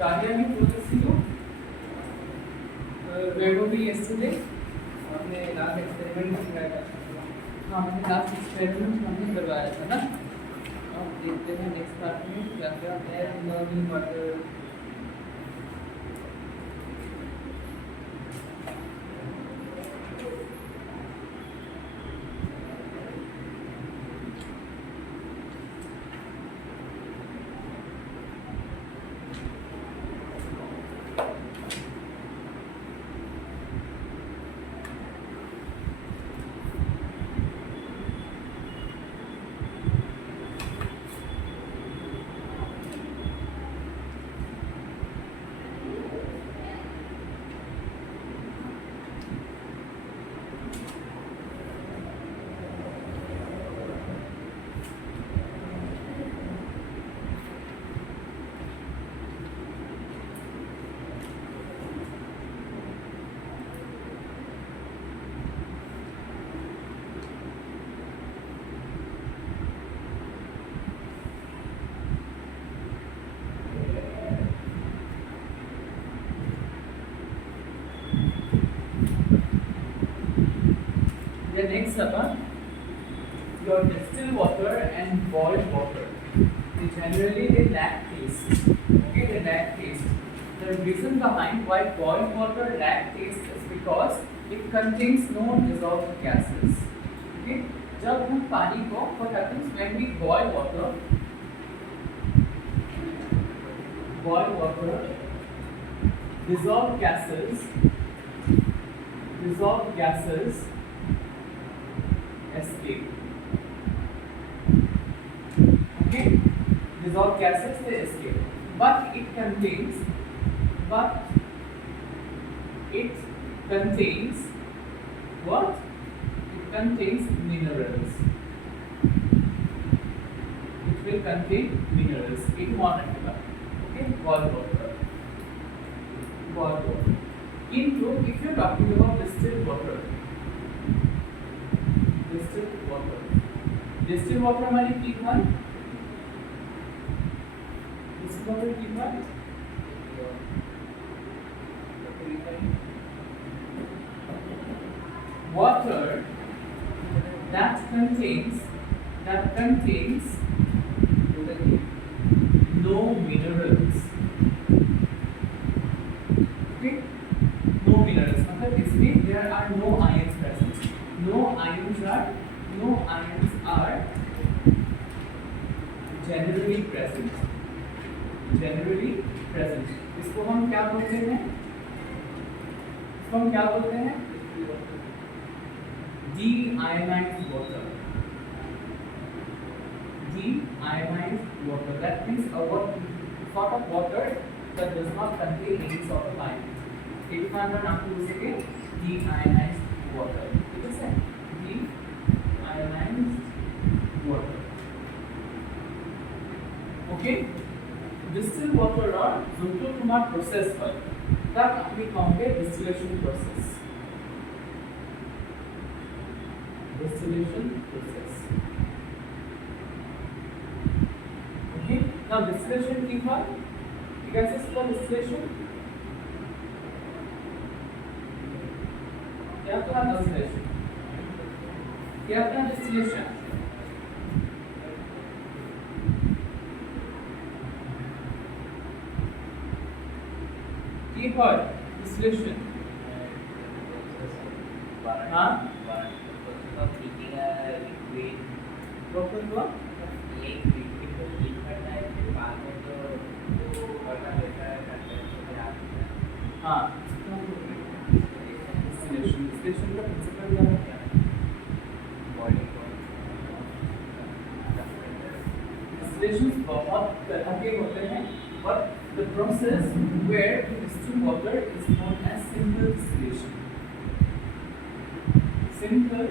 Talia, you good to see you. Where were we yesterday? हमने last experiment किया था. हाँ, हमने लास्ट एक्सपेरिमेंट हमने करवाया था ना. अब देखते हैं नेक्स्ट पार्ट में क्या क्या है. Learning water. The next your distilled water and boiled water. They lack taste. Okay, they lack taste. The reason behind why boiled water lack taste is because it contains no dissolved gases. Okay, जब हम पानी को what happens when we boil water, dissolved gases escape. Okay, dissolved gases they escape, but it contains what? It contains minerals. It will contain minerals in water. Okay, boiled water. Into if you are talking about distilled water हमारी की था. distilled water की था water that contains no minerals. Okay, no minerals मतलब इसमें there are no ions present. No ions are generally present. इसको हम क्या बोलते हैं? Deionized water. That means a sort of water that does not contain any sort of ion. एक बार हम नाम पूछ सके deionized water. ठीक है sir? Deionized water. Okay. Distilled water और जो तुम्हारा प्रोसेस पर तब अपनी कहोगे distillation process. Okay. Now distillation की बात. कैसे इसका distillation? क्या था distillation? distillation. हाँ? Distillation का प्रिंसिपल क्या है? Distillations बहुत तरह के होते हैं, but the process where we distill water is known as simple distillation. Simple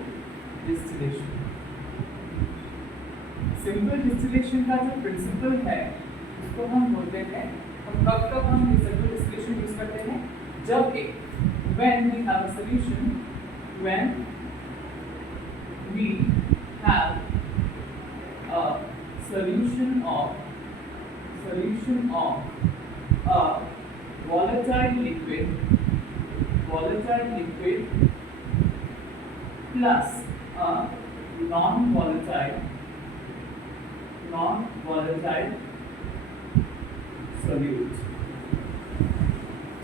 distillation का जो प्रिंसिपल है उसको हम बोलते हैं. हम कब हम simple distillation यूज करते हैं? जब when we have a solution, when we have a solution of a volatile liquid plus a non-volatile solute.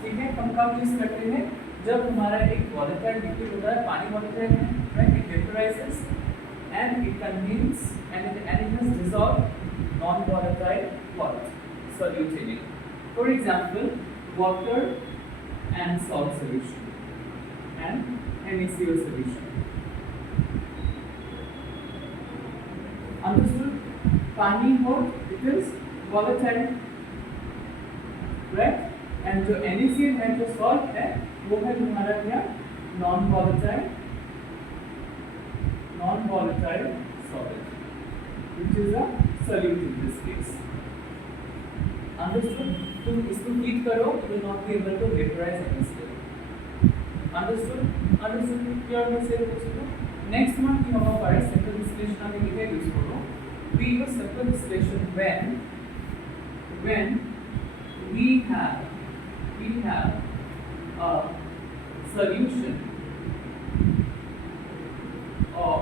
ठीक है, हम कब यूज करते हैं? जब हमारा एक volatile liquid होता है, पानी volatile है, right? It vaporizes and it contains and it has dissolved non-volatile solute in it. For example, water and salt solution and NaCl solution. Understood? पानी हो, it is volatile, right? And जो NaCl है, जो salt है, वो है हमारा क्या? non-volatile solid, which is a solute in this case. Understood? तुम इसको हीट करो, you will not be able to vaporize NaCl. Understood? Clear NaCl को? Next one की हम हमारे simple distillation आगे लिखे use करो. We use simple distillation when we have a solution of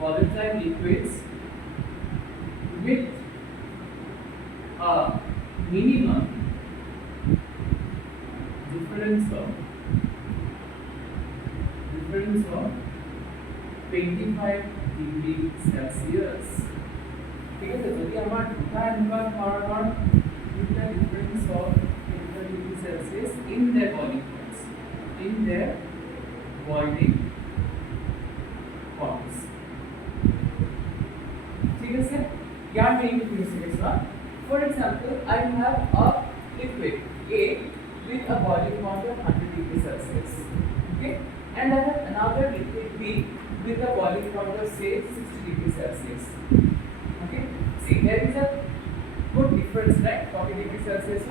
volatile liquids with a minimum difference of 25 degree Celsius. ठीक है, तो यदि हमारा दूसरा environment with the difference of 25 degree Celsius in their boiling points. ठीक है sir, याद रखिए फिर से इस बार. For example, I have a liquid A with a boiling point of 100 degree Celsius. Okay, and I have another liquid B with a boiling point of say 60 degree Celsius. Okay, see there is a good difference, right? 40 degree Celsius.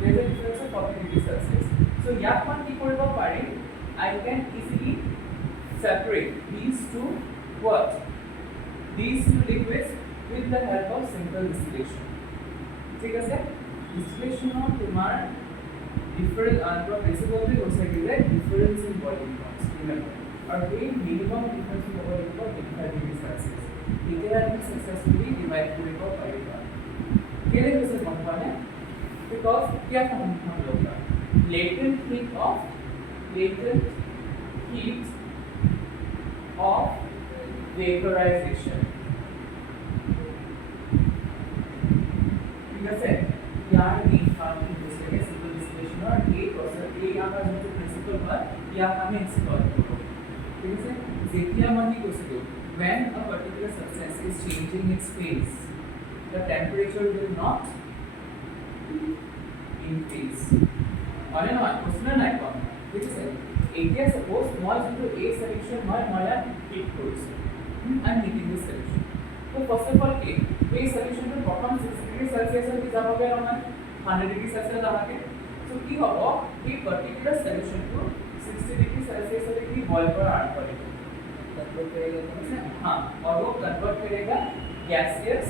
There is a difference of 40 degree Celsius. So याद मान की कोई बात पारी, I can easily separate these two liquids with the help of simple distillation. ठीक है sir, distillation of तुम्हारा different principle of difference in boiling points. Remember, or doing minimum difference in boiling point 25 degree Celsius. इधर हम successfully divide पूरे को पाएगा. केले कैसे बनता है? Because क्या हम लोग का latent heat of vaporization. ठीक है सर, यार एक काम की दूसरे के simple distillation और एक प्रोसेस ये यहाँ का जो principle पर या हमें एक्सप्लोर करो. ठीक है सर, जेतिया मानी को से when a particular substance is changing its phase, the temperature will not increase. और है ना क्वेश्चन है कौन? ठीक है sir, area suppose small into A solution हमारा heat produce. I'm heating this solution. तो first of all A solution में बॉटम 60 डिग्री सेल्सियस पे जब हो गया हमारा 100 डिग्री सेल्सियस आ गया. तो की होगा कि पर्टिकुलर सॉल्यूशन को 60 डिग्री सेल्सियस से की बॉईल पर ऐड करेगा. कन्वर्ट करेगा हां, और वो कन्वर्ट करेगा गैसियस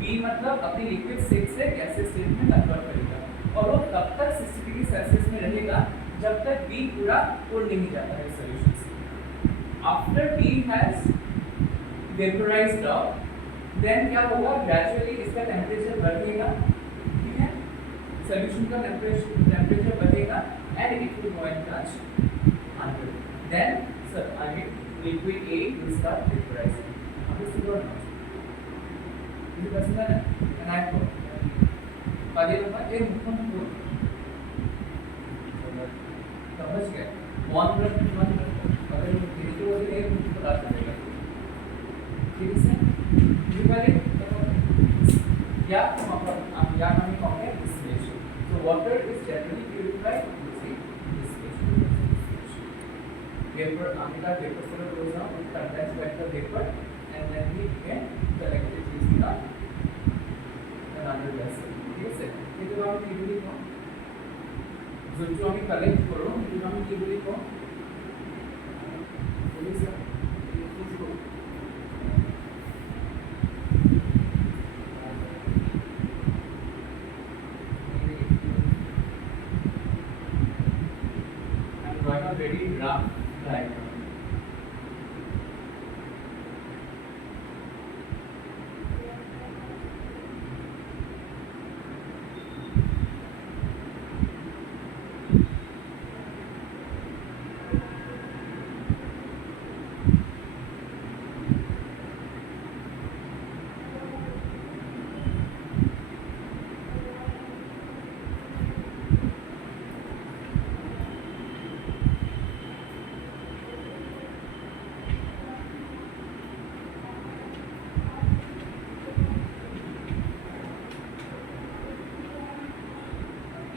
B मतलब अपनी लिक्विड स्टेट से गैसियस स्टेट में कन्वर्ट करेगा. और वो तब तक 60 डिग्री सेल्सियस में रहेगा जब तक B पूरा कोल्ड नहीं जाता है सॉल्यूशन से. After B has vaporized out, then क्या होगा, ग्रेजुअली इसका टेंपरेचर बढ़ेगा. ठीक है, सॉल्यूशन का टेंपरेचर बढ़ेगा and it will go and touch 100. Then sir I mean liquid A will start vaporizing. अब इस को ये बस ना एंड आई को आगे होगा एक मुख्य को समझ गए. 1 अगर ये तो एक मुख्य पता चलेगा. ठीक है सर, ये पहले या हमें कहोगे distillation. So water is generally purified using distillation. Vapor under vapor solid goes down, it condenses by the vapor and then we can collect it using another vessel. ठीक है सर, ये तो आप इजीली যোনটো আমি কালেক্ট কৰোঁ সেইটো আমি কি বুলি কওঁ বুজিছা I'm drawing a very rough diagram.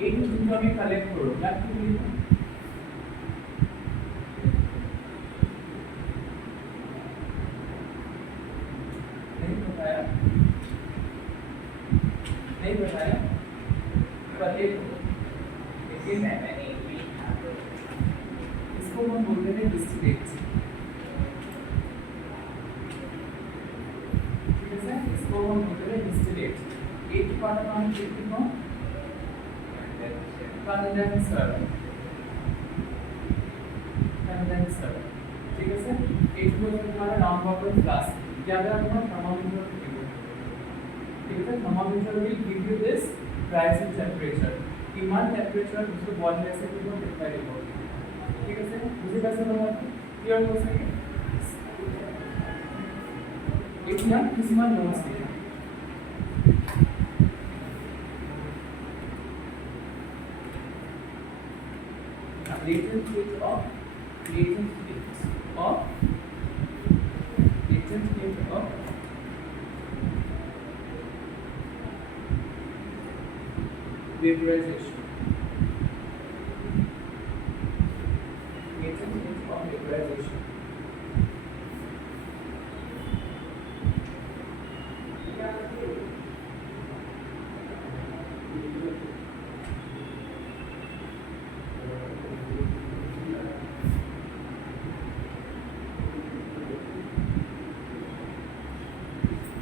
এইটো যোনটো আমি কালেক্ট কৰোঁ তাক কি বুলি কওঁ नहीं बताया पहले इसी में इसको हम बोलते हैं डिस्टिलेट ठीक है सर इसको हम बोलते हैं डिस्टिलेट एक पार्ट हम लिखते हैं कंडेंसर ठीक है सर एक को हमारा राउंड वाटर फ्लास्क या अगर हम थर्मामीटर ठीक है thermometer will give you this rising temperature demand temperature उसको बॉडी में से कितना कितना रिपोर्ट ठीक है सर मुझे कैसे लगा क्लियर हो सके एक ना किसी में नोट्स दिया latent heat of vaporization. Latent heat of vaporization.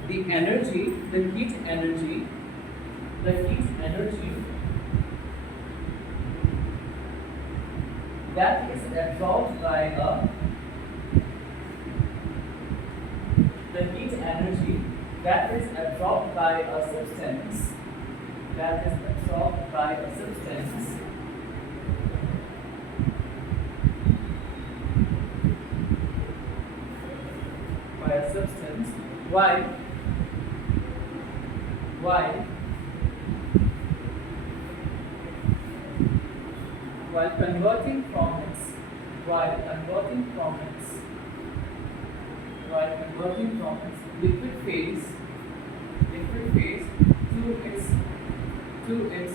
The energy, the heat energy that is absorbed by a the heat energy that is absorbed by a substance while converting from its liquid phase to its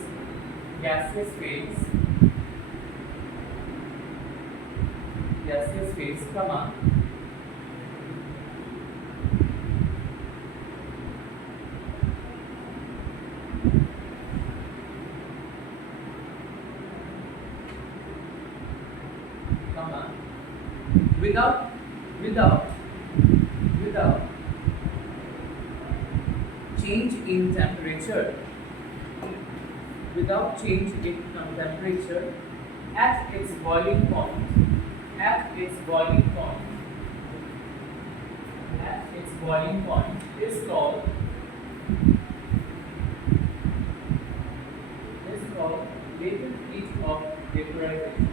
gaseous phase comma without change in temperature at its boiling point is called latent heat of vaporization.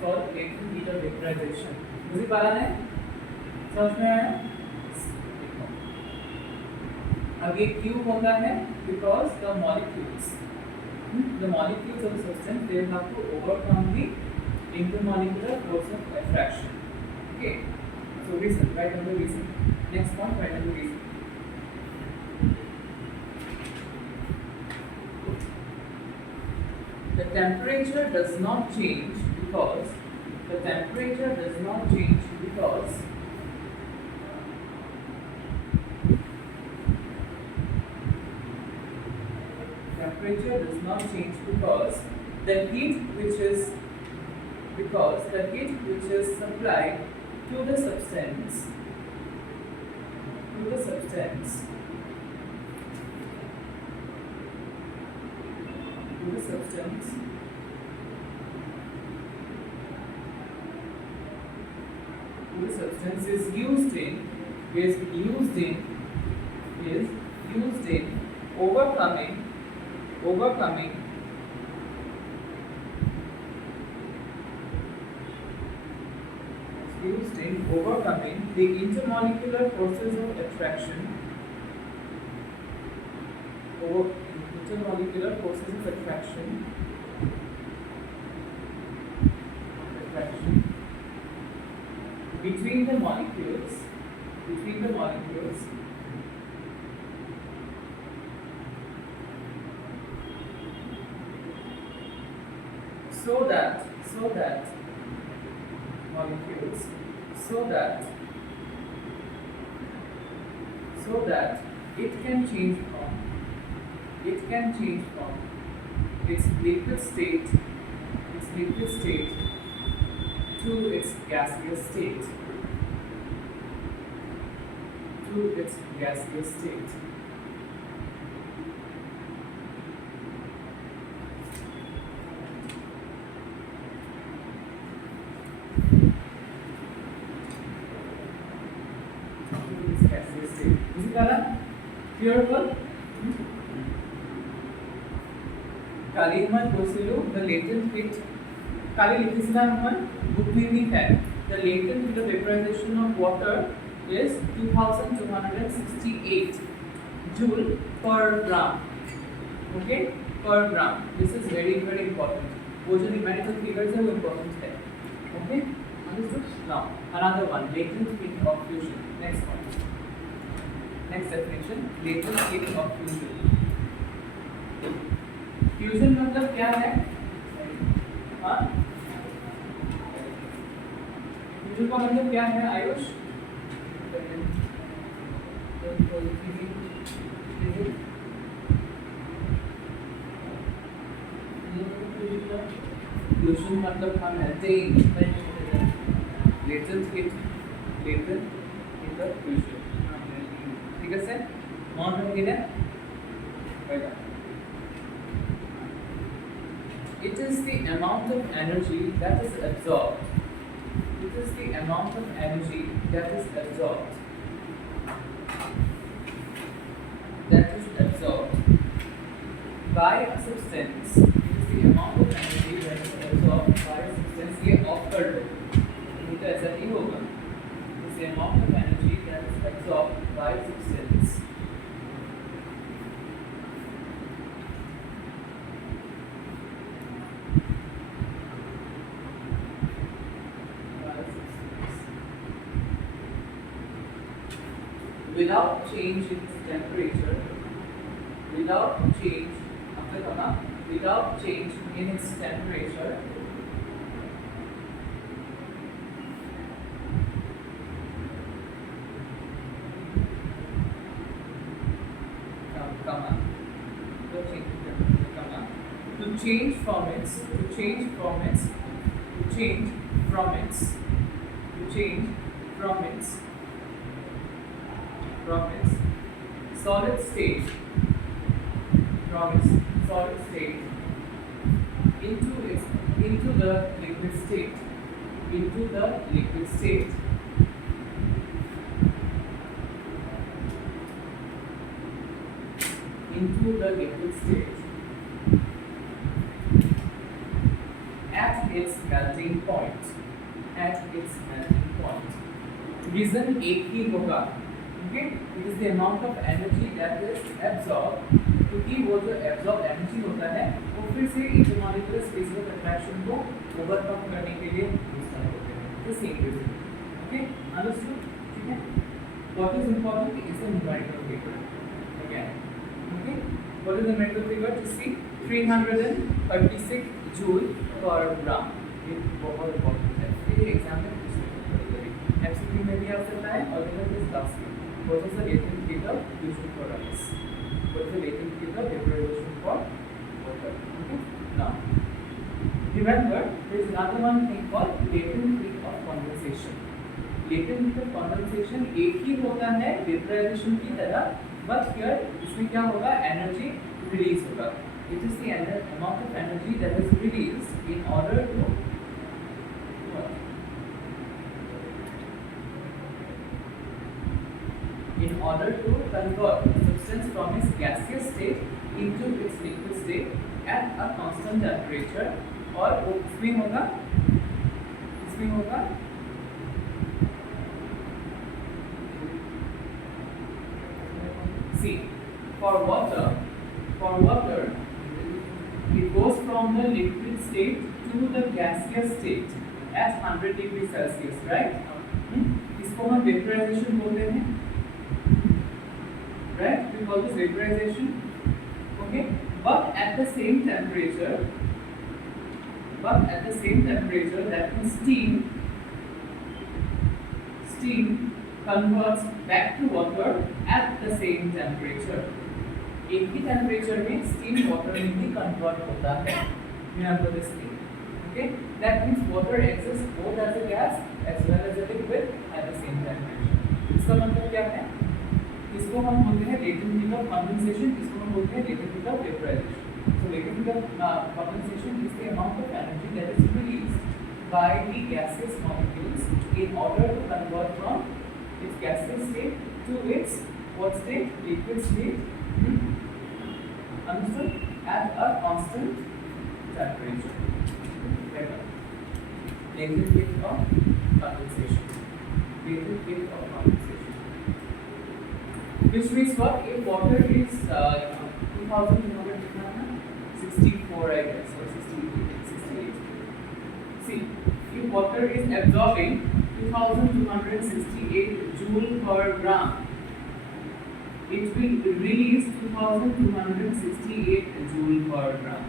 Called latent heat of vaporization. मुझे पता है समझ में आया अब ये क्यों होता है because the molecules of the substance they have to overcome the intermolecular force of attraction. Okay, so reason, write down the reason. Next one, write down the reason. The temperature does not change because temperature does not change because the heat which is supplied to the substance to the substance is used in overcoming the intermolecular forces of attraction between the molecules so that it can change from its liquid state to its gaseous state. Is it clear? কালি মই কৈছিলো the latent heat কালি লিখিছিলা নহয় বুকনি fan the latent heat of vaporization of water is 2268 joule per gram. Okay, per gram. This is very important. वो जो numerical figures है वो important है. Okay, understood? Now another one, latent heat of fusion. Next one. Next definition, latent heat of fusion. Fusion मतलब क्या है? हाँ, fusion का मतलब क्या है आयुष? फ्यूजन मतलब हम melting, latent heat of fusion. ठीक है सर? मान रखिए ना? It is the amount of energy that is absorbed. By a substance. It is the amount of energy that is absorbed by a substance. ये off कर दो. नहीं तो ऐसा नहीं होगा. It is the amount of energy that is absorbed by a substance. Without change in its temperature, without change in its temperature, to change from its solid state into the liquid state into the liquid state at its melting point reason एक ही होगा. Okay, it is the amount of energy that is absorbed. क्योंकि वो जो absorbed energy होता है वो फिर से intermolecular space of attraction को overcome करने के लिए use होते हैं. The same reason. Okay, understood? ठीक है. What is important is the numerical figure. Again. Okay. What is the numerical figure? To see 336 joule per gram. ये बहुत important है. ये एग्जाम में पूछते हैं कभी-कभी. MCQ में भी आ सकता है और इधर भी क्लास में. What is the latent heat of fusion for us? What is the latent heat of vaporization for Okay. Now, remember, there is another one thing called latent heat of condensation. Latent heat of condensation एक ही होता है vaporization की तरह, but here इसमें क्या होगा? Energy release होगा. It is the amount of energy that is released in order to what? In order to convert a substance from its gaseous state into its liquid state at a constant temperature. और वो इसमें होगा see, for water it goes from the liquid state to the gaseous state at 100 degree Celsius, right? इसको हम vaporization बोलते हैं, right? We call this vaporization. Okay, but at the same temperature, that means steam converts back to water at the same temperature. एक ही temperature में steam water में भी convert होता है. Remember this thing. Okay, that means water exists both as a gas as well as a liquid at the same temperature. इसका मतलब क्या है? इसको हम बोलते हैं latent heat of condensation, इसको हम बोलते हैं latent heat of vaporization. So latent heat of condensation is the amount of energy that is released by the gaseous molecules in order to convert from its gaseous state to its what state? Liquid state. Understood? At a constant temperature. Latent heat of condensation. Latent heat of condensation. Which means what? If water is 64, I guess, or 68. See, if water is absorbing 2268 joule per gram, it will release 2268 joule per gram.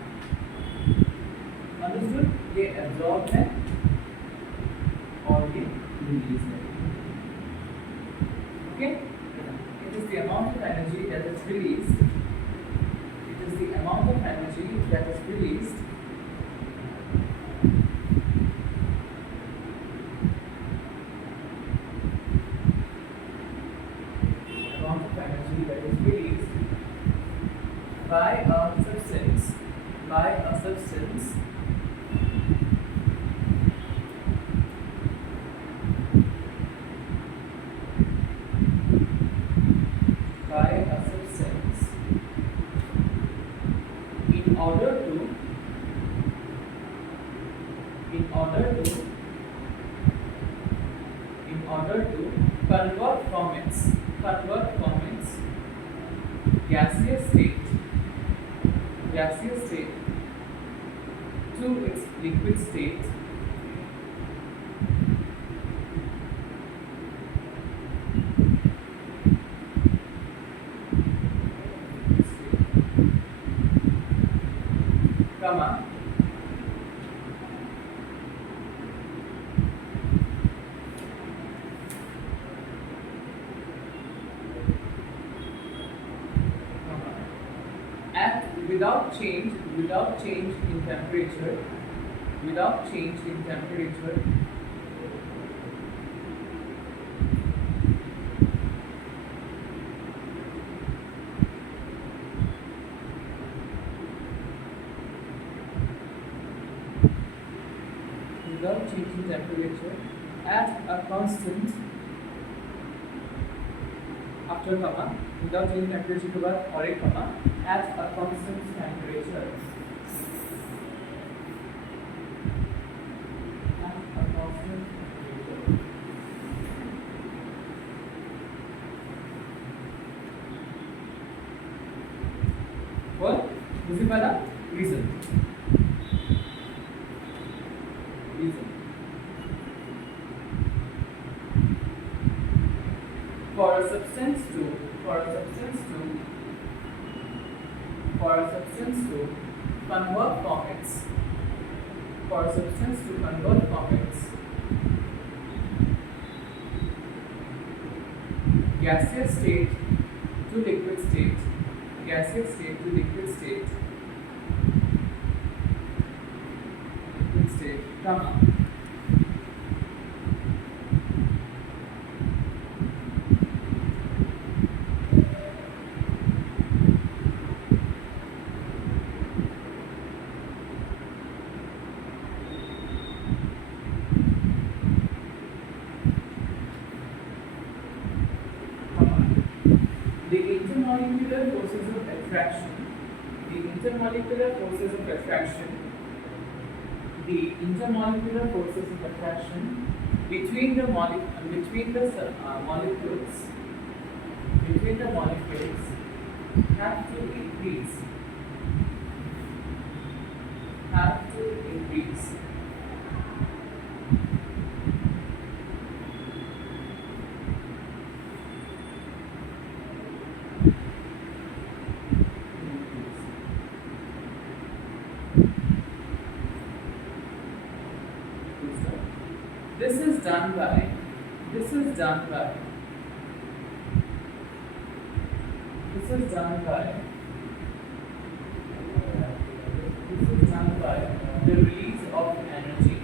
Understood? ये absorb है और ये release है. Okay? It is the amount of energy that is released. It is the amount of energy that is released by a substance by a substance in order to convert from its gaseous state to its liquid state comma at without change in temperature at a constant after comma without changing temperature के बाद और एक comma at a constant temperature what दूसरी वाला reason for a substance to convert from its gaseous state to liquid state instead. Come on. The intermolecular forces of attraction, the intermolecular forces of attraction, the intermolecular forces of attraction between the molecules, between the molecules have to increase, have to increase. This is done by, this is done by, this is done by, this is done by the release of energy.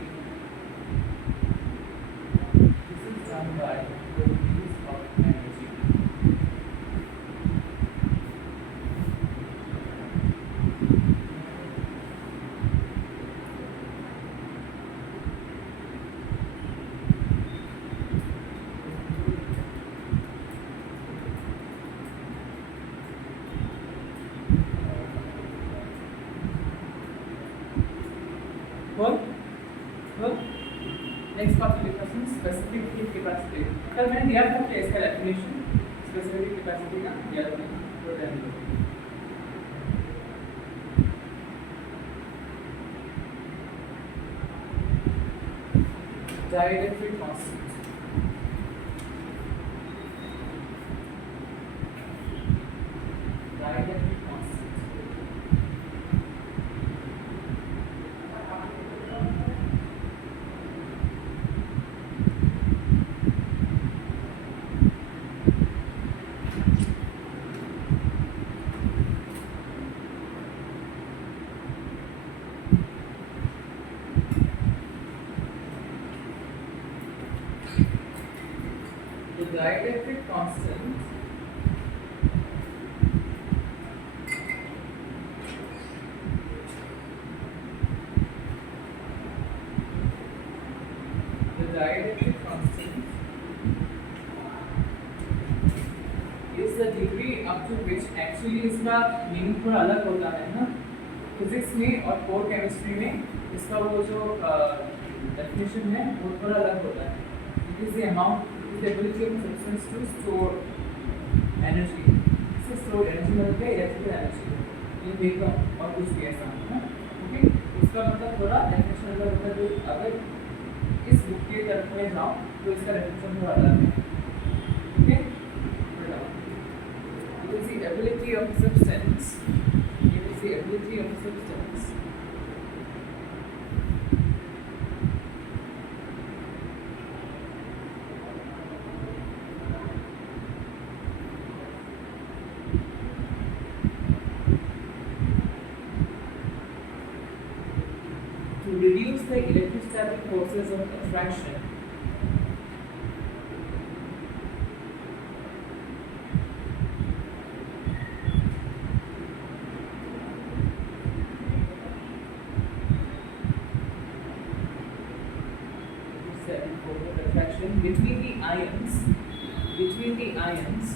This is done by the release of energy. Cool? Cool? Next part की question specific heat capacity. कल मैंने दिया था क्या इसका definition specific heat capacity का याद नहीं तो ध्यान दो. Dielectric constant. Dielectric constant. The dielectric constant is the degree up to which actually इसका मीनिंग थोड़ा अलग होता है ना फिजिक्स में और कोर केमिस्ट्री में इसका वो जो डेफिनेशन है वो थोड़ा अलग होता है. It is the amount, it is the ability of a substance to store energy. इससे store energy मतलब क्या electrical energy ये देखो और कुछ भी ऐसा है ना. ओके इसका मतलब थोड़ा डेफिनेशन अलग होता है. जो अगर इस बुक के तरफ में जाओ तो इसका डेफिनेशन थोड़ा अलग है. Okay it is the ability of a substance, it is the ability of a substance to reduce the electrostatic forces of attraction between the ions, between the ions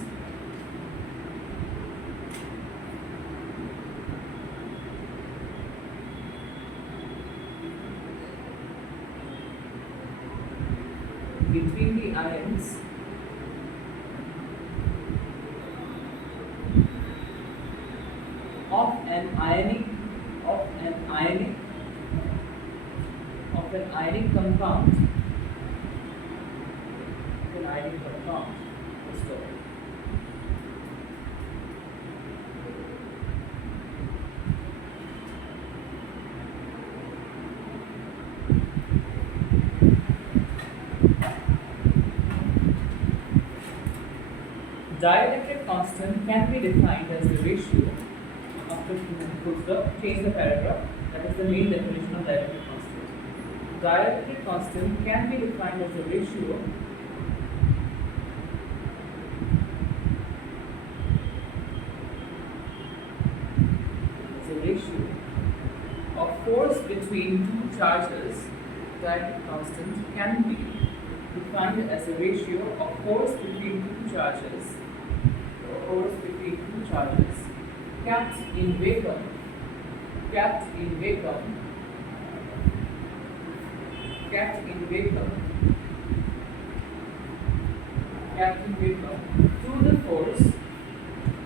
between the ions of an ionic compound, an ionic compound. Let's go. Dielectric constant can be defined as the ratio after change the paragraph. That is the main definition of dielectric constant. dielectric constant can be defined as a ratio of force between two charges. Dielectric constant can be defined as a ratio of force between two charges. Force between two charges kept in vacuum. Kept in vacuum. Kept in vacuum. Kept in vacuum to the force.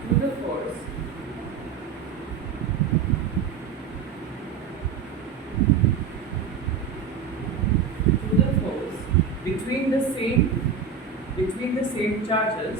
To the force. Between the same charges,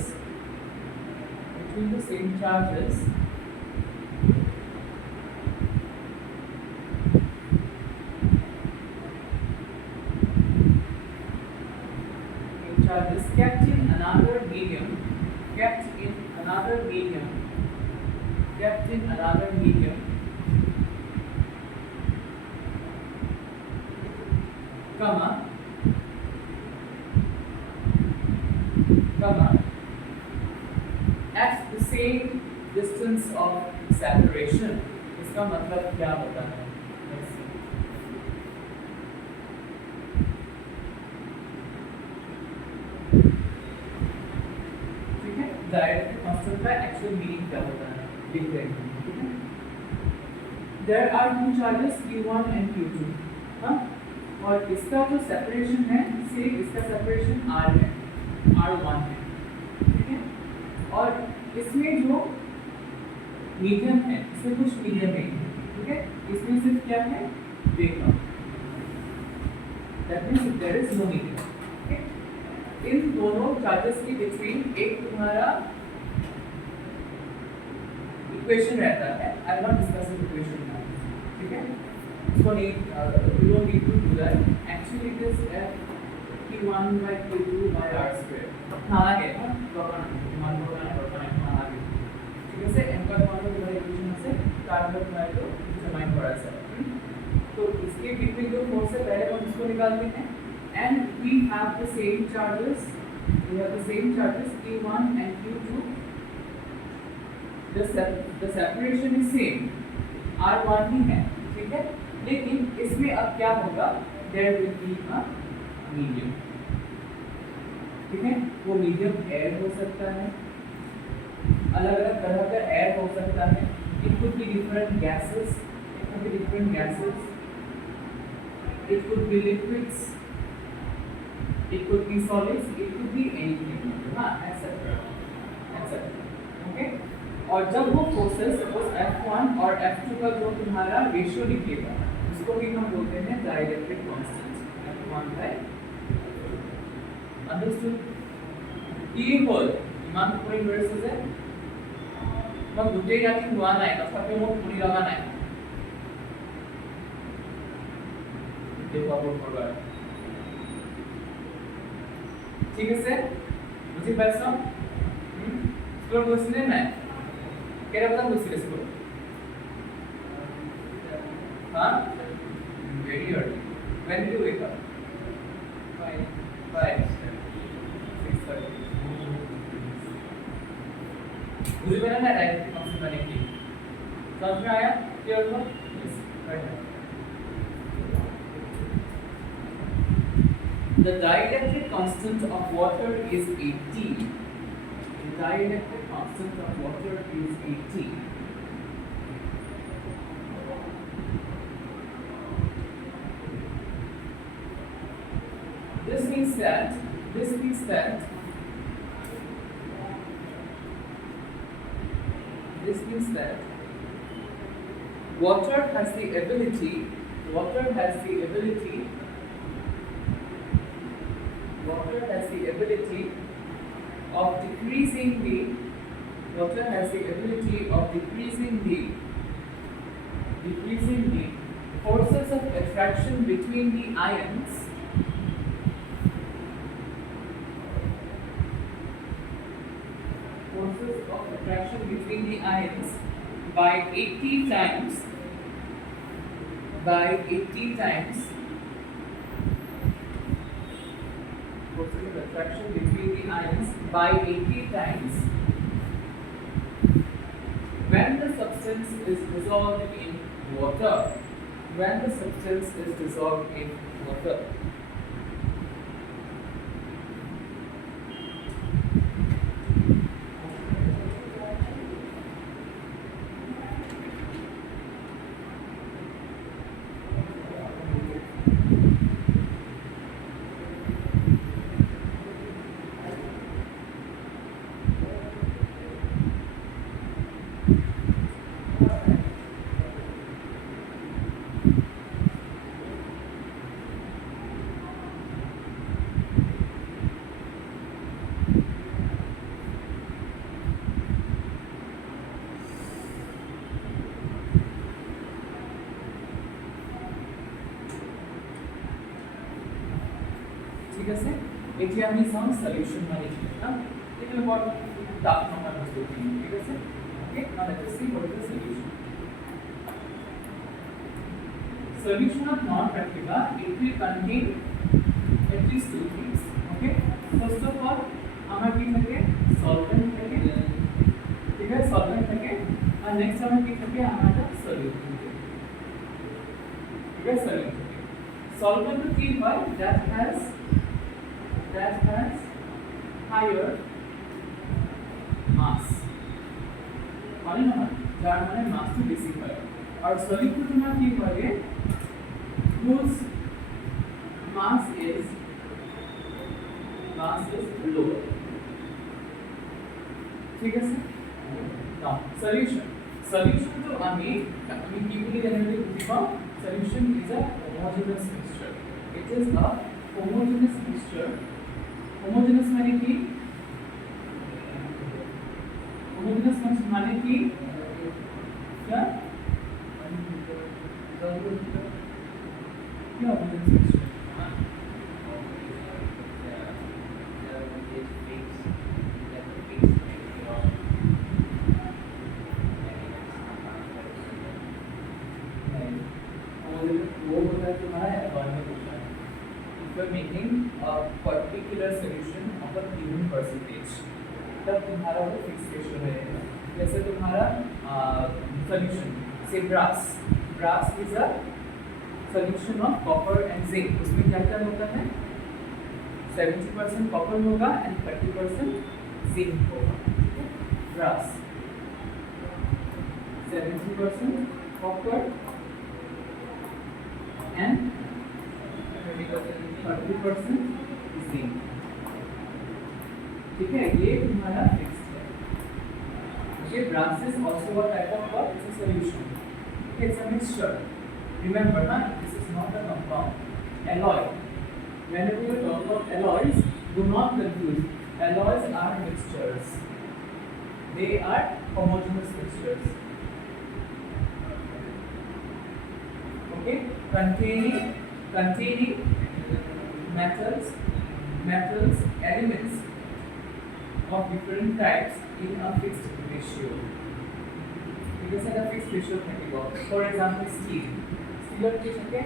kept in another medium, comma, at the same distance of separation. इसका मतलब क्या होता है? ठीक है, direct constant का actual meaning क्या होता है लिख रहे हैं. ठीक है, there are two charges Q1 and Q2. हाँ, और इसका जो सेपरेशन है, से इसका सेपरेशन R है, R1 है. ठीक है, और इसमें जो मीडियम है, इसमें कुछ मीडियम है. ठीक है, इसमें सिर्फ क्या है? Vacuum. That means there is no medium. ठीक है, इन दोनों चार्जेस के बिटवीन एक तुम्हारा इक्वेशन रहता है. I will not discuss this equation now. ठीक है, इसको नहीं, you don't need to do that. Actually it is Q1 by Q2 by R square. ಹಾಗೆ ಹಾಗೆ ঠিক আছে. এনকা তোমাদের পুরো ইকুয়েশন আছে, তারপর তোমাদের डिटरमाइन करा है. तो इसके बिटवीन जो फोर्स है पहले हम इसको निकालते हैं. And we have the same charges, Q1 and Q2. the separation is same, R1 ही है. ठीक है, लेकिन इसमें अब क्या होगा? there will be a medium. ठीक है, वो मीडियम एयर हो सकता है, अलग अलग तरह का एयर हो सकता है. It could be different gases, it could be liquids, it could be solids, it could be anything. हाँ, etc. ओके, और जब वो फोर्सेस सपोज F1 और F2 का जो तुम्हारा रेशियो निकलेगा, उसको भी हम बोलते हैं dielectric constant. F1 by understood? কি হল ইমান কৰি ধৰিছে যে মই গোটেই ৰাতি হোৱা নাই, তথাপিও মোক পুৰি লগা নাই. ঠিক আছে, বুজি পাইছ? স্কুল গৈছিলে নাই? কেইটা বজাত গৈছিলে স্কুল? হা, very early. When did you wake up? 5. 6:30. बुझे पड़ा ना डायरेक्ट कांस्टेंट बने की? समझ में आया? क्लियर हुआ? Yes, right. The dielectric constant of water is 80. The dielectric constant of water is 80. This means that water has the ability of decreasing the forces of attraction between the ions by 80 times forces of attraction between the ions by 80 times when the substance is dissolved in water. When the substance is dissolved in water. ঠিক আছে এটি আমি সাম solution মানে কি না এটা বড় দাগ নাম্বার বস্তু ঠিক আছে okay now let's see what is the solution solution of non-reactiva it will contain at least two things okay first of all আমার কি থাকে solvent থাকে ঠিক আছে solvent থাকে আর নেক্সট আমার কি থাকে আমাদের solution থাকে ঠিক আছে solvent কি হয় that has higher mass মানে না যার মানে মাস তো বেশি হয় আর সলিড তোমার কি হবে whose mass is lower ঠিক আছে now solution তো আমি কি বলি generally বুঝিবা solution is a homogeneous mixture it is a homogeneous mixture homogeneous মানে কি homogeneous মানে কি क्या क्या homogeneous mixture वो होता है तुम्हारा एनवायरनमेंट होता है if you are making a particular solution of a given percentage तब तुम्हारा वो फिक्स रेशियो रहेगा जैसे तुम्हारा solution say brass is a solution of copper and zinc उसमें क्या क्या होता है 70% copper होगा and 30% zinc होगा brass 70% copper and 30% zinc ठीक है ये तुम्हारा फिक्स्ड है okay brass is also a type of what it's a solution okay it's a mixture remember this is not a compound alloy whenever you talk about alloys do not confuse alloys are mixtures they are homogeneous mixtures okay containing metals elements of different types in a fixed ratio because at a fixed ratio for example steel কি থাকে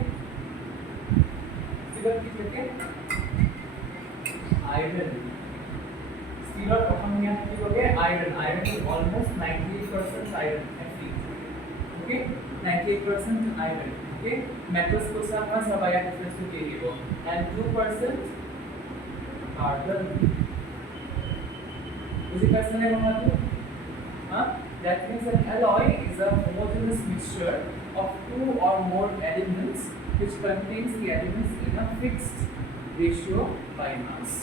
iron steel প্রথম নিয়ে কি হবে iron is almost 98% iron okay 98% iron okay metals को सब हम सब आया डिफरेंस को दे दियो and 2% carbon उसी कैसे है मतलब हाँ that means an alloy is a homogeneous mixture of two or more elements which contains the elements in a fixed ratio by mass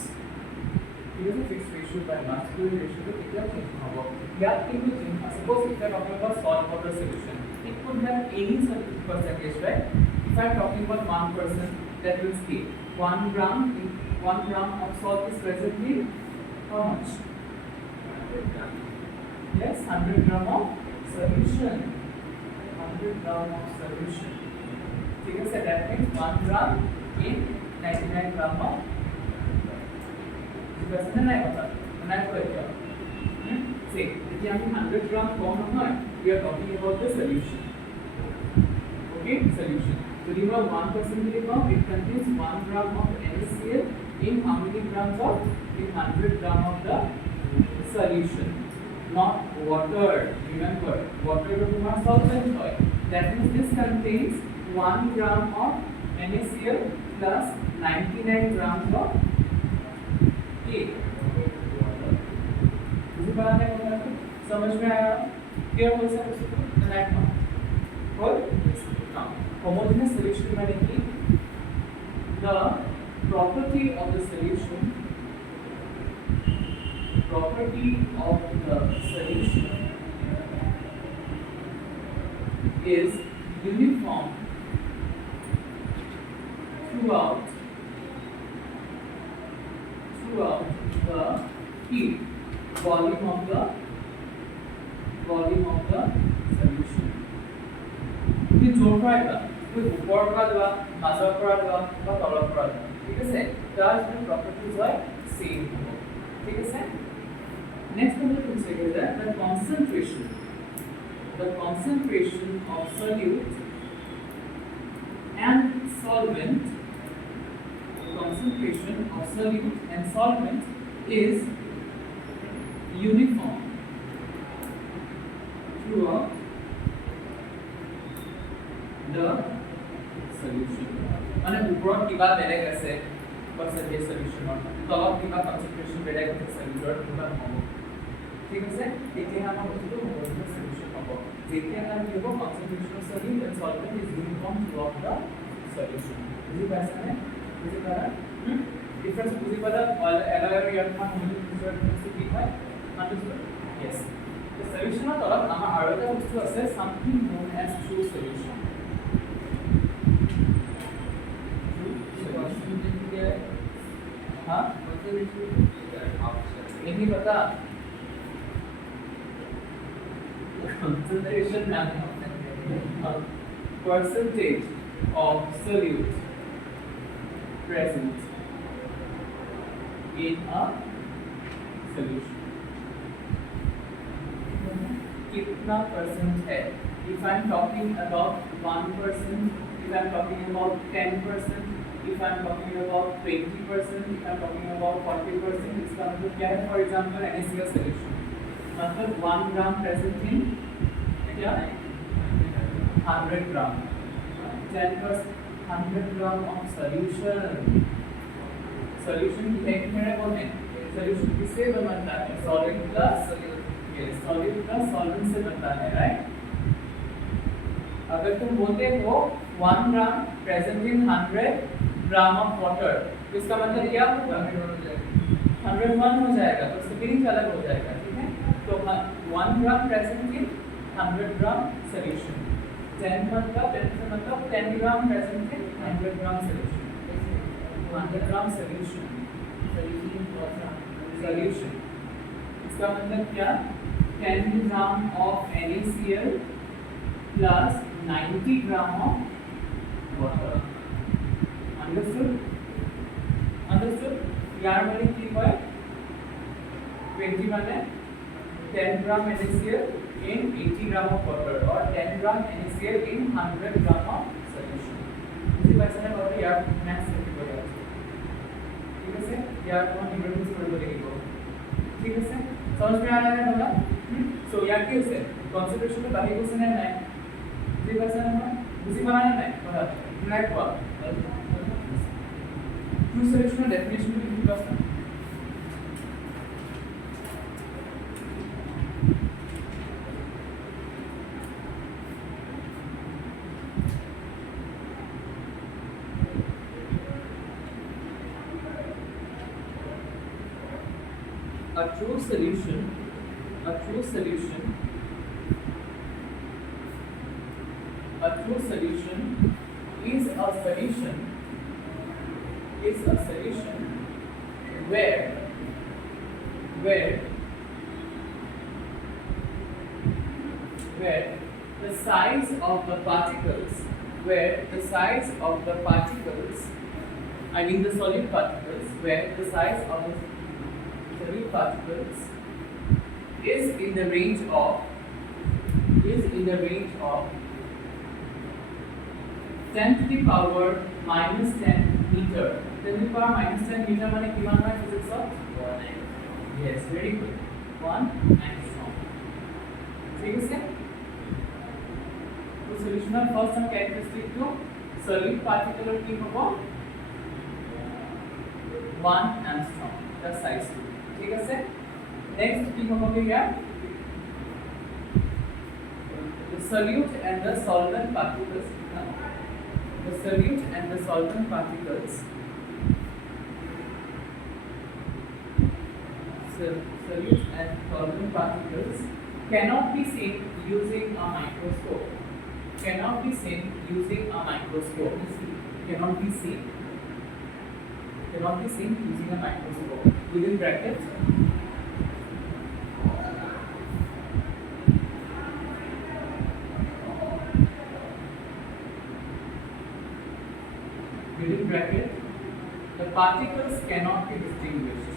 it is a fixed ratio by mass तो ratio को कितना change होगा या कितना change suppose if I am talking about salt water solution it could have any certain percentage right if I am talking about 1% that will be 1 gram of salt is present in how much yes 100 gram of solution 100 gram of solution ठीक है sir that means 1 gram in 99 gram of इसका नहीं पता बनाए तो क्या see यदि हम 100 gram कम है we are talking about the solution okay solution so remember 1% it contains 1 gram of NaCl in how many grams of in 100 gram of the solution, not water. Remember, water to tomorrow solvent hoy. That means this contains 1 gram of NaCl plus 99 grams of A. बुझी पड़ा है क्या? समझ में आया? Clear हो सकता है? नेक्स्ट वन और homogeneous solution माने कि the property of the solution is uniform throughout the heat volume of the solution. ये जोड़ पाएगा कोई ऊपर का दवा मात्रा पर दवा বা তলৰ পৰা দवा ঠিক আছে তাৰ যে properties হয় same হ'ব ঠিক আছে next we will consider that the concentration of solute and solvent is uniform throughout the solution. মানে উপৰত কিবা বেলেগ আছে percentage solution তলত কিবা concentration বেলেগ আছে solution কিবা হ'ব ঠিক আছে এতিয়া আমাৰ বস্তুটো homogeneous solution হ'ব যেতিয়া আমি হ'ব concentration of solute and solvent is uniform throughout the solution বুজি পাইছানে বুজি পালা difference বুজি পালা alloy আৰু ইয়াৰ মান homogeneous কি হয় understood yes the solution তলত আমাৰ আৰু এটা বস্তু আছে something known as true solution हाँ नहीं पता concentration percentage of solute present in a solution कितना percent है if I am talking about 1% if I am talking about 10% if I am talking about 20%, if I am talking about 40%, इसका मतलब क्या है? For example, NaCl solution, मतलब 1 gram present in क्या? 100 gram, 10% 100 gram of solution की एक मेरा कौन है? Solution किससे बनता है? Solid plus solvent से बनता है, right? अगर तुम बोलते हो 1 gram present in 100 gram of water तो इसका मतलब क्या होगा 101 हो जाएगा तो स्पीडिंग अलग हो जाएगा ठीक है तो 1 ग्राम प्रेजेंट इन 100 ग्राम सॉल्यूशन 10 मतलब 10 ग्राम present in 100 gram solution 100 gram solution इसका मतलब क्या 10 gram of NaCl plus 90 gram of water understood यार मैंने की है 20 माने 10 ग्राम NaCl in 80 gram of water और 10 ग्राम NaCl in 100 gram of solution इसी वजह से बोलते यार मैथ्स लिखो यार ठीक है से यार को न्यूमेरिकल्स पढ़ बोलेंगे ठीक है से समझ में आ रहा है बोला सो यार क्या है कॉन्सेंट्रेशन में बाकी क्वेश्चन है ना इसी वजह से ना उसी बनाना है बोला next one true solution definition will give us a true solution is a solution where the size of the particles I mean the solid particles where the size of the solid particles is in the range of 10 to the power minus 10 meter. 10 to the power minus 10 meter মানে কিমান হয় ফিজিক্সত? 1 angstrom. Yes, very good. 1 angstrom. ঠিক আছে? তো সলিউশনৰ first আৰু ক্যাৰেক্টাৰিস্টিকটো solid particular কি হ'ব? 1 angstrom the size to. ঠিক আছে? নেক্সট কি হ'ব ইয়াৰ? The solute and the solvent particles. The solute and the solvent particles. Solute and solvent particles cannot be seen using a microscope. Cannot be seen using a microscope. Cannot be seen. Cannot be seen using a microscope. Within brackets. Within bracket, the particles cannot be distinguished.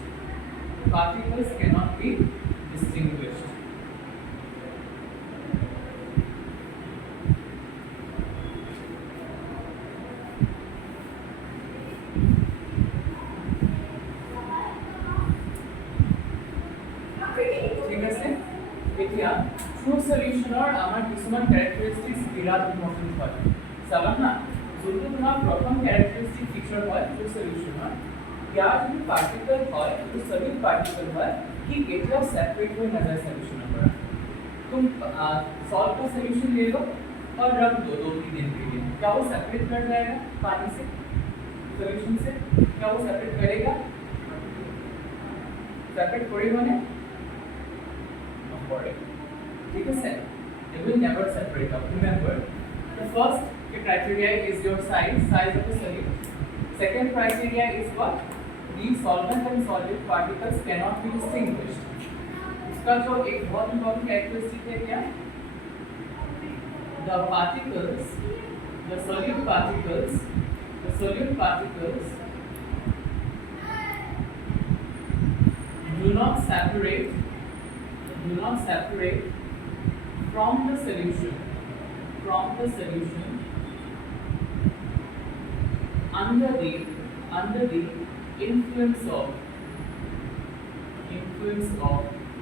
Particles cannot be distinguished. ঠিক আছে এতিয়া true সলিউশনৰ আমাৰ কিছুমান ক্যাৰেক্টাৰিস্টিক্স বিৰাট important হয় চাবা না যোনটো তোমাৰ প্ৰথম ক্যাৰেক্টাৰিস্টিক ফিচাৰ হয় ট্ৰু সলিউশনৰ ইয়াৰ যিটো পাৰ্টিকল হয় যিটো সলিড পাৰ্টিকল হয় কি কেতিয়াও সেপাৰেট হৈ নাযায় সলিউশনৰ পৰা तुम सॉल्व का सॉल्यूशन ले लो और रख दो 2-3 दिन के लिए क्या वो सेपरेट कर जाएगा पानी से सॉल्यूशन से क्या वो सेपरेट करेगा सेपरेट करेगा नहीं ठीक है sir it will never separate up remember the first criteria is your size of the solute second criteria is what the solvent and solute particles cannot be distinguished इसका जो एक बहुत इंपॉर्टेंट कैरेक्टरिस्टिक है क्या the particles the solute particles do not separate from the solution under the influence of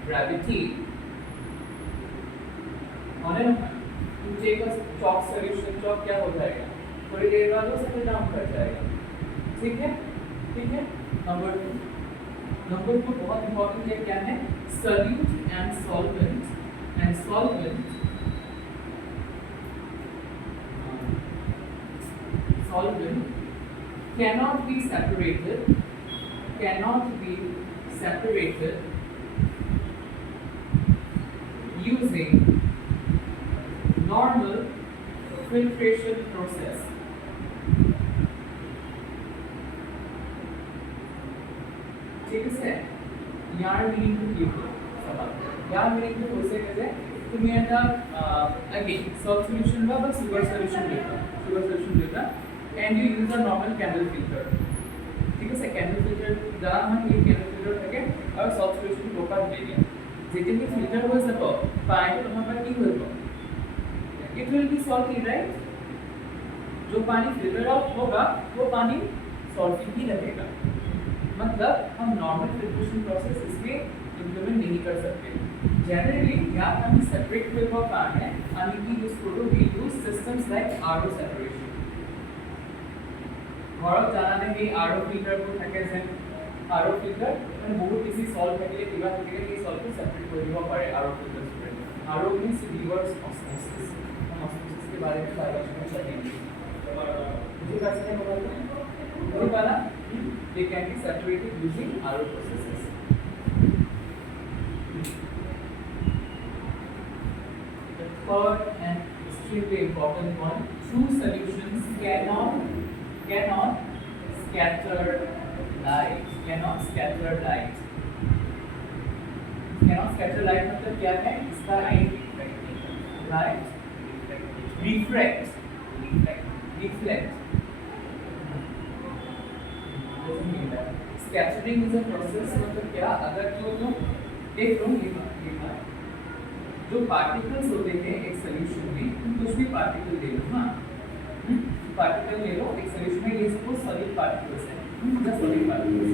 gravity होने ना तुम take a chalk solution chalk क्या हो जाएगा थोड़ी देर बाद वो settle down कर जाएगा ठीक है नंबर 2 बहुत इंपॉर्टेंट है क्या है solute and solvent cannot be separated using normal filtration process ठीक है यार मीनिंग टू कीप यार मीनिंग टू होसे कैसे तुम्ही आता अगेन सॉल्ट सॉल्यूशन का बस सुगर सॉल्यूशन लेता and you use a normal candle filter ठीक है candle filter जहाँ हम ये candle filter থাকে और सॉल्ट सॉल्यूशन प्रॉपर ले लिया যেদিন ফিল্টার হৈ যাব পানীটো তোমাৰ পৰা কি হৈ যাব it will be salty right जो पानी फिल्टर आउट होगा वो पानी सॉल्टी ही रहेगा मतलब हम नॉर्मल फिल्ट्रेशन प्रोसेस इसमें इम्प्लीमेंट नहीं कर सकते जनरली यहाँ हम सेपरेट करवा पाए हैं हम की यूज करो we use systems like RO separation ঘৰত জানানে কি আরও ফিল্টাৰবোৰ থাকে যে আরও ফিল্টাৰ মানে বহুত বেছি সল্ট থাকিলে কিবা থাকিলে এই সল্টটো সেপাৰেট কৰি দিব পাৰে আরও ফিল্টাৰছবোৰে আরও মিন্স রিভার্স অসমোসিস অসমোসিস के बारे में बायोलॉजी में पढ़ेंगे मुझे कैसे है वो वाला they can be separated using RO processes the third and extremely important one true solutions cannot scatter light मतलब क्या है इसका light reflect scattering is a process मतलब क्या अगर जो देख लो ये जो पार्टिकल्स होते हैं एक सॉल्यूशन में कुछ भी पार्टिकल ले लो हाँ पार्टिकल ले लो एक सॉल्यूशन में ये सपोज सॉलिड पार्टिकल्स हैं the solid particles.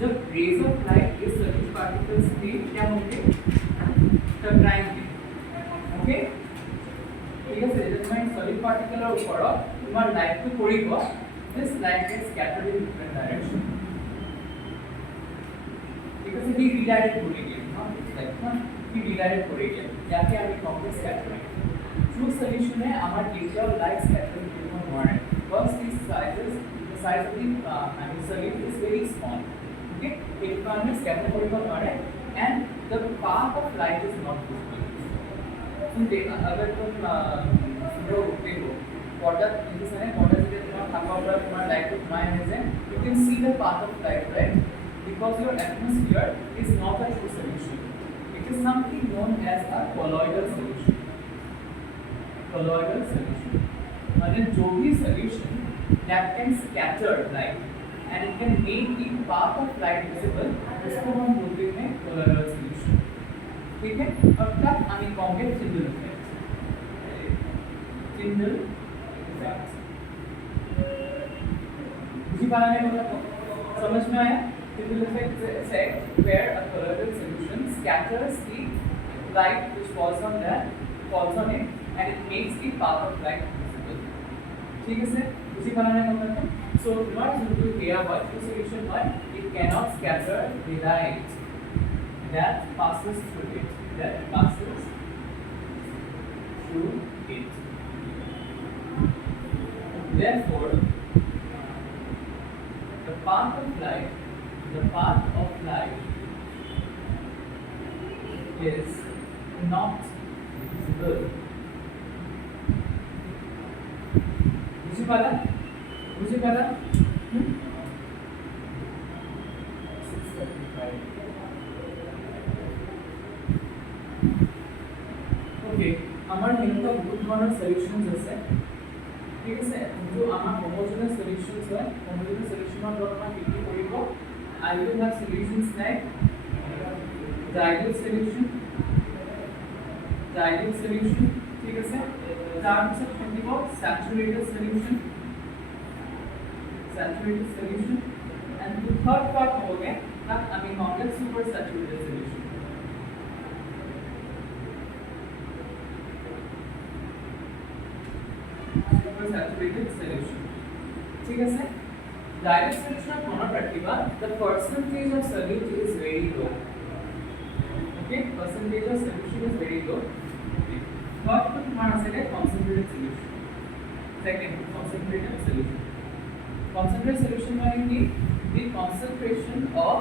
जब rays of light इस solid particles पे क्या होंगे टकराएंगे, ओके ठीक है सर जब solid particle ऊपर तुम्हारा light पे पड़ेगा this light gets scattered in different direction ठीक है सर ये redirect हो रही है हाँ like हाँ ये redirect हो रही है जाके हमें complex scattering true solution है हमारा detail light scattering को हमारे because these sizes the size of the solid is very small okay electrons scatter होगा हमारे and the path of light is not visible तुम देखना अगर तुम जो उठते हो water in this way water से तुम्हारा थका हुआ तुम्हारा light को घुमाए हुए हैं you can see the path of light right because your atmosphere is not a true solution it is something known as a colloidal solution and जो भी solution that can scatter light and it can make the path of light visible उसको हम बोलते हैं colloidal solution ठीक है अब तक हम कहेंगे Tyndall effect बुझी पा रहे हैं मतलब समझ में आया Tyndall effect where a colloidal solution scatters the light which falls on it and it makes the path of light visible ठीक है सर उसी बनाने का मतलब so what you do here what the solution what it cannot scatter the light that passes through it therefore the path of light is not visible मुझे पता okay আমার কিন্তু বহুত ধরনের সলিউশনস আছে ঠিক আছে কিন্তু আমার হোমোজেনাস সলিউশনস হয় হোমোজেনাস সলিউশনৰ লগত মই কি কৰিব I will have solutions like the ideal solution ঠিক আছে তাৰপিছত থাকিব saturated solution and the third part होगे तब আমি কমপ্লেক্স সুপার স্যাচুরেটেড সলিউशन ठीक है सर डायरेक्ट सॉल्यूशन होना पड़ेगा the percentage of solute is very low okay percentage of solution is very low first तुम्हारा से है concentrated solution second concentrated solution meaning the concentration of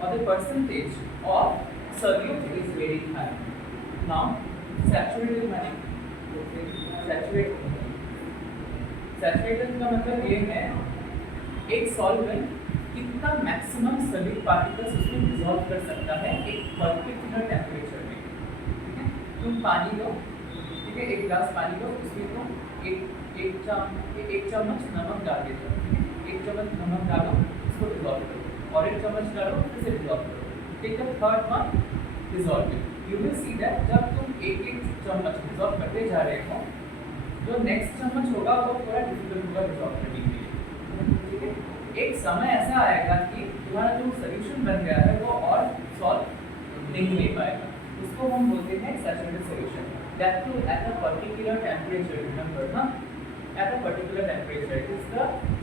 or the percentage of solute is very high now saturated meaning saturated का मतलब ये है एक solvent कितना maximum solid particles उसमें डिसॉल्व कर सकता है एक पर्टिकुलर टेम्परेचर में ठीक है तुम पानी लो ठीक है एक ग्लास पानी लो उसमें तुम एक चम्मच नमक डाल देते हो ठीक है एक चम्मच नमक डालो उसको डिसॉल्व करो और एक चम्मच डालो फिर से डिसॉल्व करो ठीक है third one dissolve you will see that जब तुम एक चम्मच डिसॉल्व करते जा रहे हो जो नेक्स्ट चम्मच होगा वो थोड़ा डिफिकल्ट होगा डिसॉल्व करने के लिए ठीक है एक समय ऐसा आएगा कि तुम्हारा जो सॉल्यूशन बन गया है वो और सॉल्व नहीं पाएगा उसको हम बोलते हैं saturated solution that to at a particular temperature remember ना at a particular temperature it is the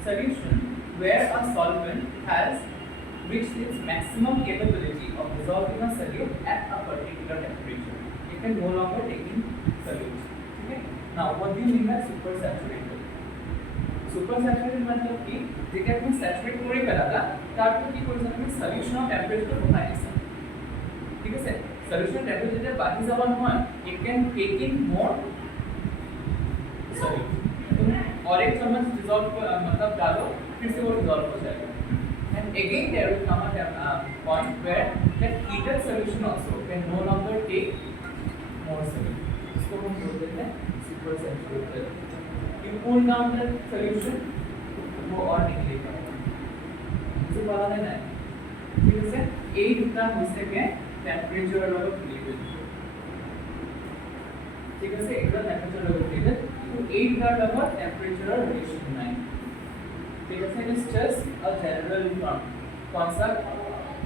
solution where a solvent has reached its maximum capability of dissolving a solute at a particular temperature it can no longer take in solutes okay now what do you mean by supersaturated मतलब कि जेटा তুমি saturate করে ফেলালা তারপর কি করছ তুমি solution of temperature বহাই দিছ ঠিক আছে সলিউশন টেম্পারেচার বাকি যাওয়ার সময় it can take in more solute और एक चम्मच डिसॉल्व मतलब डालो फिर से वो डिसॉल्व हो जाएगा and again there will come a point where that heated solution also can no longer take more solute इसको हम बोलते हैं supersaturated you cool down the solution वो और निकलेगा इसे पता नहीं है ठीक है सर एक इतना हो सके टेम्परेचर वाला लेवल ठीक है सर एक टेम्परेचर लेवल लेवल तो 8 का लगभग टेम्परेचर रिलेशन 9 ठीक है, it is just a general term. कौन सा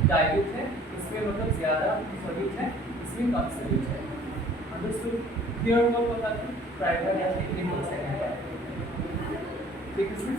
डाइल्यूट है, इसमें मतलब ज़्यादा सॉल्यूट है, इसमें कम सॉल्यूट है। अंडरस्टूड? क्लियर हुआ बता दूं प्राइमरी या टेक्निकल सेकंड पार्ट, ठीक है सर?